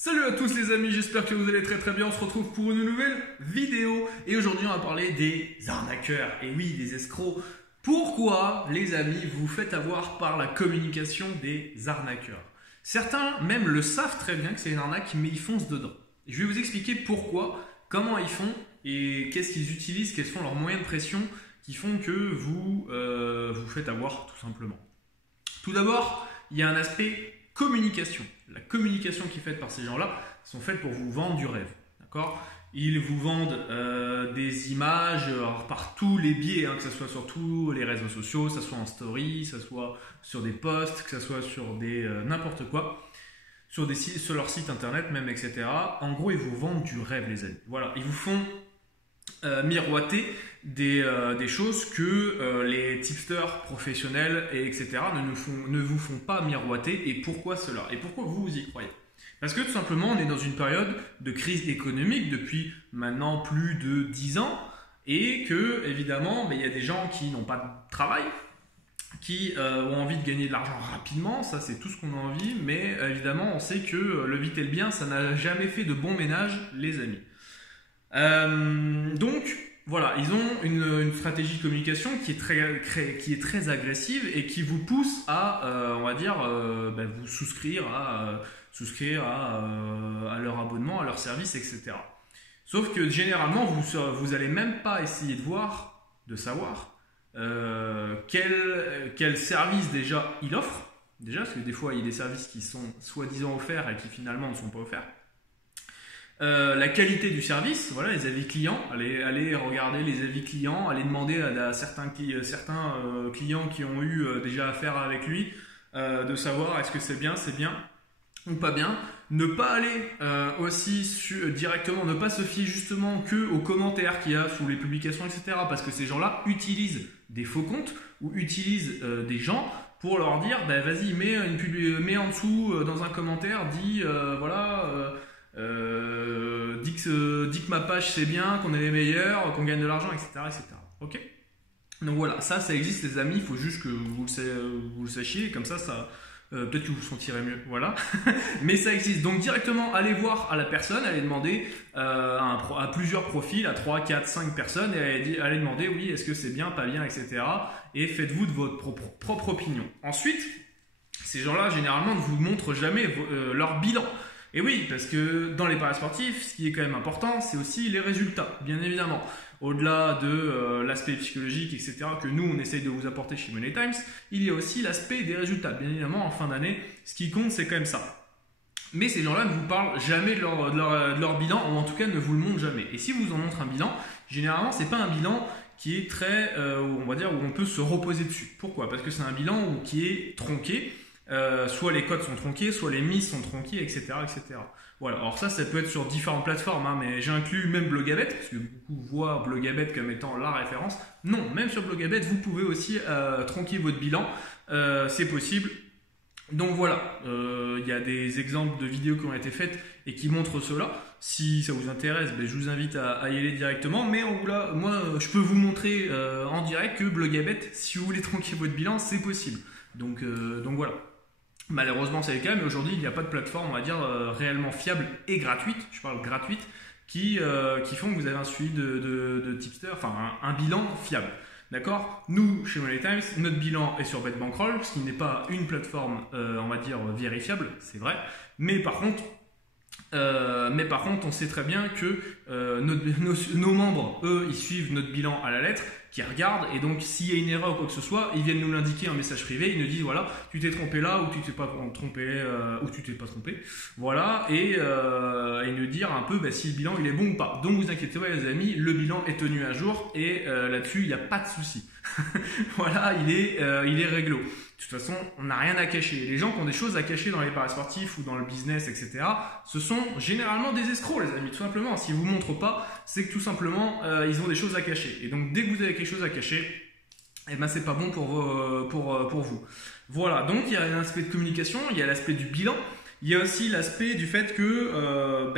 Salut à tous les amis, j'espère que vous allez très bien, on se retrouve pour une nouvelle vidéo et aujourd'hui on va parler des arnaqueurs, et oui des escrocs. Pourquoi les amis vous faites avoir par la communication des arnaqueurs? Certains même le savent très bien que c'est une arnaque mais ils foncent dedans. Je vais vous expliquer pourquoi, comment ils font et qu'est-ce qu'ils utilisent, quels sont leurs moyens de pression qui font que vous vous faites avoir tout simplement. Tout d'abord, il y a un aspect communication. La communication qui est faite par ces gens-là sont faites pour vous vendre du rêve. D'accord ? Ils vous vendent des images par tous les biais, que ce soit sur tous les réseaux sociaux, que ce soit en story, que ce soit sur des posts, que ce soit sur des n'importe quoi, sur leur site internet même, etc. En gros, ils vous vendent du rêve, les amis. Voilà, ils vous font miroiter des choses que les tipsters professionnels et etc. ne vous font pas miroiter. Et pourquoi cela? Et pourquoi vous y croyez? Parce que tout simplement on est dans une période de crise économique depuis maintenant plus de 10 ans et que évidemment il y a des gens qui n'ont pas de travail, qui ont envie de gagner de l'argent rapidement, ça c'est tout ce qu'on a envie, mais évidemment on sait que le vite et le bien ça n'a jamais fait de bon ménage, les amis. Donc voilà, ils ont une stratégie de communication qui est très agressive et qui vous pousse à, on va dire, vous souscrire à leur abonnement, à leur service, etc. Sauf que généralement, vous allez même pas essayer de savoir quel service déjà il offre. Déjà, parce que des fois, il y a des services qui sont soi-disant offerts et qui finalement ne sont pas offerts. La qualité du service, voilà, les avis clients, allez regarder les avis clients, allez demander à certains clients qui ont eu déjà affaire avec lui de savoir est-ce que c'est bien ou pas bien. Ne pas aller directement, ne pas se fier justement que aux commentaires qu'il y a sous les publications, etc. Parce que ces gens-là utilisent des faux comptes ou utilisent des gens pour leur dire vas-y, mets en dessous dans un commentaire, dis dit que ma page c'est bien, qu'on est les meilleurs, qu'on gagne de l'argent, etc. Ok. Donc voilà, ça existe les amis, il faut juste que vous le sachiez, comme ça peut-être que vous vous sentirez mieux, voilà. Mais ça existe, donc directement allez voir à la personne, allez demander à plusieurs profils, à 3, 4, 5 personnes, et allez demander oui, est-ce que c'est bien, pas bien, etc. Et faites-vous de votre propre opinion. Ensuite, ces gens-là généralement ne vous montrent jamais leur bilan. Et oui, parce que dans les paris sportifs, ce qui est quand même important, c'est aussi les résultats, bien évidemment. Au-delà de l'aspect psychologique, etc., que nous, on essaye de vous apporter chez Money Times, il y a aussi l'aspect des résultats. Bien évidemment, en fin d'année, ce qui compte, c'est quand même ça. Mais ces gens-là ne vous parlent jamais de leur bilan, ou en tout cas ne vous le montrent jamais. Et si vous en montrent un bilan, généralement, c'est pas un bilan qui est très, on va dire, où on peut se reposer dessus. Pourquoi? Parce que c'est un bilan qui est tronqué. Soit les codes sont tronqués, soit les mises sont tronquées, etc. Voilà. Alors ça peut être sur différentes plateformes, mais j'inclus même Blogabet, parce que beaucoup voient Blogabet comme étant la référence. Non, même sur Blogabet, vous pouvez aussi tronquer votre bilan, c'est possible. Donc voilà, il y a des exemples de vidéos qui ont été faites et qui montrent cela. Si ça vous intéresse, je vous invite à y aller directement. Mais moi, je peux vous montrer en direct que Blogabet, si vous voulez tronquer votre bilan, c'est possible. Donc voilà. Malheureusement, c'est le cas, mais aujourd'hui, il n'y a pas de plateforme, on va dire, réellement fiable et gratuite, je parle gratuite, qui font que vous avez un suivi de tipster, enfin un bilan fiable. D'accord? Nous, chez Money Times, notre bilan est sur BetBankroll, ce qui n'est pas une plateforme, on va dire, vérifiable, c'est vrai, mais par contre, on sait très bien que nos membres, eux, ils suivent notre bilan à la lettre, qui regardent, et donc s'il y a une erreur ou quoi que ce soit, ils viennent nous l'indiquer en message privé, ils nous disent voilà, tu t'es trompé là, ou tu t'es pas trompé, voilà, et nous dire un peu si le bilan il est bon ou pas. Donc vous inquiétez pas les amis, le bilan est tenu à jour, et là-dessus il n'y a pas de souci. Voilà, il est réglo. De toute façon, on n'a rien à cacher. Les gens qui ont des choses à cacher dans les paris sportifs ou dans le business, etc., ce sont généralement des escrocs, les amis, tout simplement. S'ils ne vous montrent pas, c'est que tout simplement, ils ont des choses à cacher. Et donc, dès que vous avez quelque chose à cacher, c'est pas bon pour vous. Voilà, donc il y a l'aspect de communication, il y a l'aspect du bilan, il y a aussi l'aspect du fait que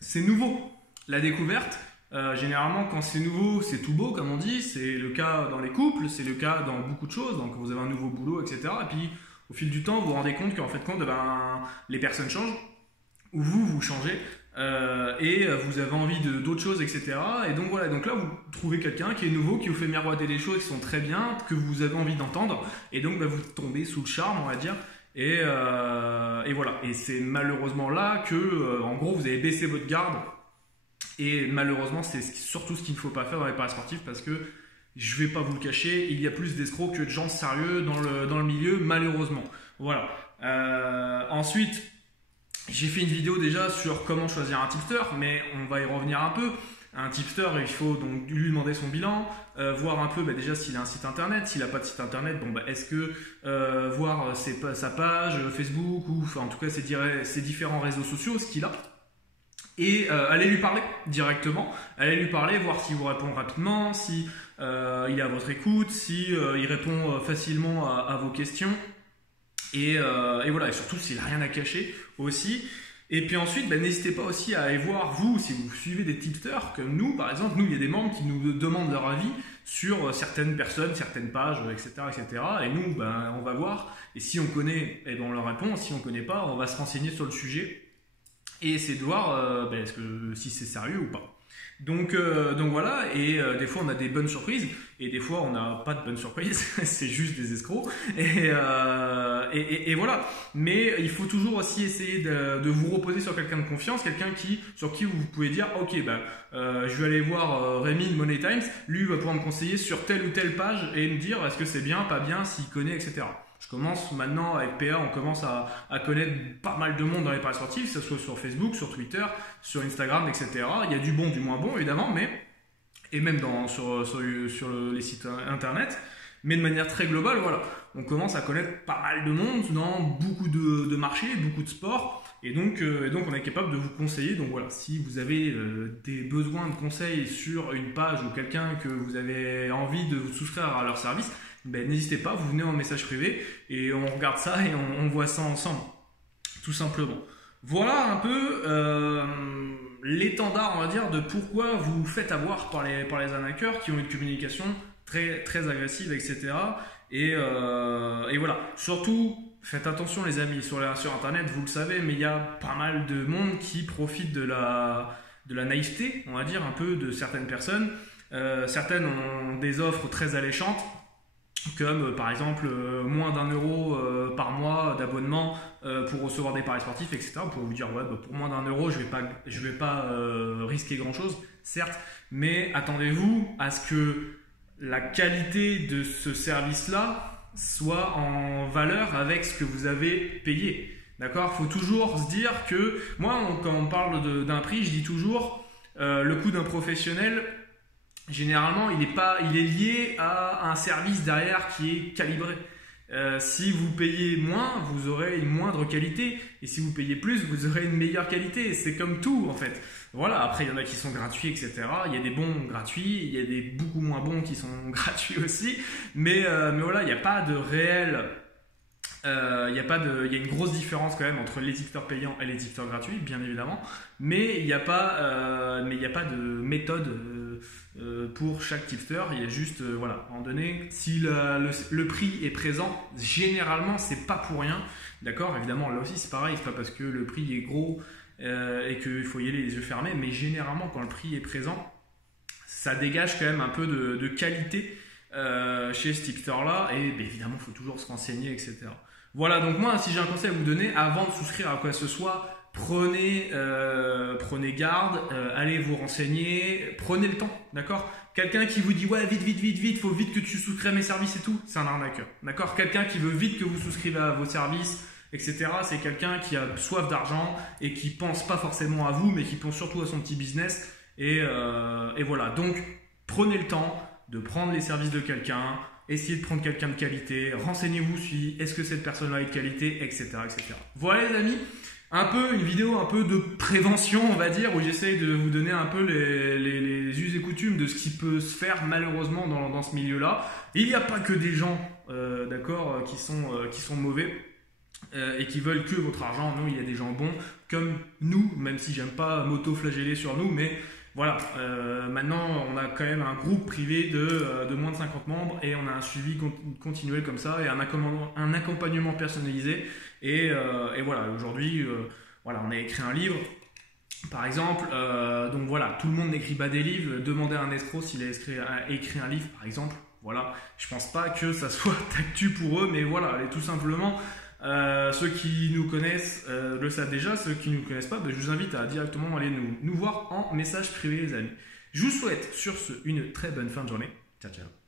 c'est nouveau. La découverte, généralement, quand c'est nouveau, c'est tout beau, comme on dit. C'est le cas dans les couples, c'est le cas dans beaucoup de choses. Donc, vous avez un nouveau boulot, etc. Et puis, au fil du temps, vous vous rendez compte qu'en fait, les personnes changent. où vous changez et vous avez envie d'autres choses, etc. Et donc voilà, donc là vous trouvez quelqu'un qui est nouveau, qui vous fait miroiter des choses qui sont très bien, que vous avez envie d'entendre, et donc vous tombez sous le charme, on va dire. Et voilà, et c'est malheureusement là que, en gros, vous avez baissé votre garde. Et malheureusement, c'est surtout ce qu'il ne faut pas faire dans les paris sportifs, parce que je vais pas vous le cacher, il y a plus d'escrocs que de gens sérieux dans le milieu, malheureusement. Voilà. Ensuite, j'ai fait une vidéo déjà sur comment choisir un tipster, mais on va y revenir un peu. Un tipster, il faut donc lui demander son bilan, voir un peu déjà s'il a un site internet. S'il n'a pas de site internet, est-ce que voir sa page Facebook ou en tout cas ses différents réseaux sociaux, ce qu'il a. Et allez lui parler directement, allez lui parler, voir s'il vous répond rapidement, si il est à votre écoute, si il répond facilement à vos questions, et voilà, et surtout s'il n'a rien à cacher aussi. Et puis ensuite, n'hésitez pas aussi à aller voir, vous, si vous suivez des tipsters comme nous, par exemple. Nous, il y a des membres qui nous demandent leur avis sur certaines personnes, certaines pages, etc. etc. Et nous, on va voir, et si on connaît, on leur répond, si on ne connaît pas, on va se renseigner sur le sujet et essayer de voir si c'est sérieux ou pas. Donc voilà, et des fois on a des bonnes surprises, et des fois on n'a pas de bonnes surprises, c'est juste des escrocs, et voilà. Mais il faut toujours aussi essayer de vous reposer sur quelqu'un de confiance, quelqu'un sur qui vous pouvez dire ok, je vais aller voir Rémi de Money Times, lui va pouvoir me conseiller sur telle ou telle page et me dire est-ce que c'est bien, pas bien, s'il connaît, etc. Je commence maintenant avec PA, on commence à connaître pas mal de monde dans les paris sportifs, que ce soit sur Facebook, sur Twitter, sur Instagram, etc. Il y a du bon, du moins bon, évidemment, et même sur les sites internet. Mais de manière très globale, voilà, on commence à connaître pas mal de monde dans beaucoup de marchés, beaucoup de sports. Et donc on est capable de vous conseiller. Donc voilà, si vous avez des besoins de conseils sur une page ou quelqu'un que vous avez envie de vous souscrire à leur service, n'hésitez pas, vous venez en message privé et on regarde ça et on voit ça ensemble, tout simplement. Voilà un peu l'étendard, on va dire, de pourquoi vous vous faites avoir par les arnaqueurs qui ont une communication très, très agressive, etc. Et voilà, surtout faites attention les amis, sur internet, vous le savez, mais il y a pas mal de monde qui profite de la naïveté, on va dire, un peu de certaines personnes. Certaines ont des offres très alléchantes, comme par exemple moins d'1 € par mois d'abonnement pour recevoir des paris sportifs, etc. Pour vous dire pour moins d'1 € je vais pas risquer grand chose, certes, mais attendez-vous à ce que la qualité de ce service là soit en valeur avec ce que vous avez payé. D'accord, il faut toujours se dire que moi quand on parle d'un prix, je dis toujours le coût d'un professionnel. Généralement, il est lié à un service derrière qui est calibré. Si vous payez moins, vous aurez une moindre qualité. Et si vous payez plus, vous aurez une meilleure qualité. C'est comme tout, en fait. Voilà, après, il y en a qui sont gratuits, etc. Il y a des bons gratuits, il y a des beaucoup moins bons qui sont gratuits aussi. Mais voilà, il n'y a pas de réel... il y a une grosse différence quand même entre les tipsters payants et les tipsters gratuits, bien évidemment, mais il n'y a pas de méthode pour chaque tipster. Il y a juste à un moment donné, si le prix est présent, généralement c'est pas pour rien, d'accord. Évidemment là aussi c'est pareil, c'est pas parce que le prix est gros et qu'il faut y aller les yeux fermés, mais généralement quand le prix est présent, ça dégage quand même un peu de qualité chez ce tipster là, et évidemment il faut toujours se renseigner, etc. Voilà, donc moi, si j'ai un conseil à vous donner, avant de souscrire à quoi que ce soit, prenez garde, allez vous renseigner, prenez le temps, d'accord. Quelqu'un qui vous dit ouais vite, faut vite que tu souscrives à mes services et tout, c'est un arnaqueur, d'accord. Quelqu'un qui veut vite que vous souscrivez à vos services, etc., c'est quelqu'un qui a soif d'argent et qui pense pas forcément à vous, mais qui pense surtout à son petit business, et voilà. Donc prenez le temps de prendre les services de quelqu'un. Essayez de prendre quelqu'un de qualité, renseignez-vous si est-ce que cette personne-là est de qualité, etc., etc. Voilà les amis, une vidéo un peu de prévention, on va dire, où j'essaye de vous donner un peu les us et coutumes de ce qui peut se faire malheureusement dans ce milieu-là. Il n'y a pas que des gens, d'accord, qui sont mauvais et qui veulent que votre argent. Non, il y a des gens bons comme nous, même si j'aime pas m'auto-flageller sur nous, mais voilà, maintenant on a quand même un groupe privé de moins de 50 membres et on a un suivi continuel comme ça et un accompagnement personnalisé, et voilà, aujourd'hui voilà, on a écrit un livre, par exemple, donc voilà, tout le monde n'écrit pas des livres, demandez à un escroc s'il a écrit un livre, par exemple, voilà, je pense pas que ça soit d'actu pour eux, mais voilà, tout simplement, ceux qui nous connaissent le savent déjà, ceux qui ne nous connaissent pas, ben, je vous invite à directement aller nous voir en message privé les amis. Je vous souhaite sur ce une très bonne fin de journée, ciao ciao.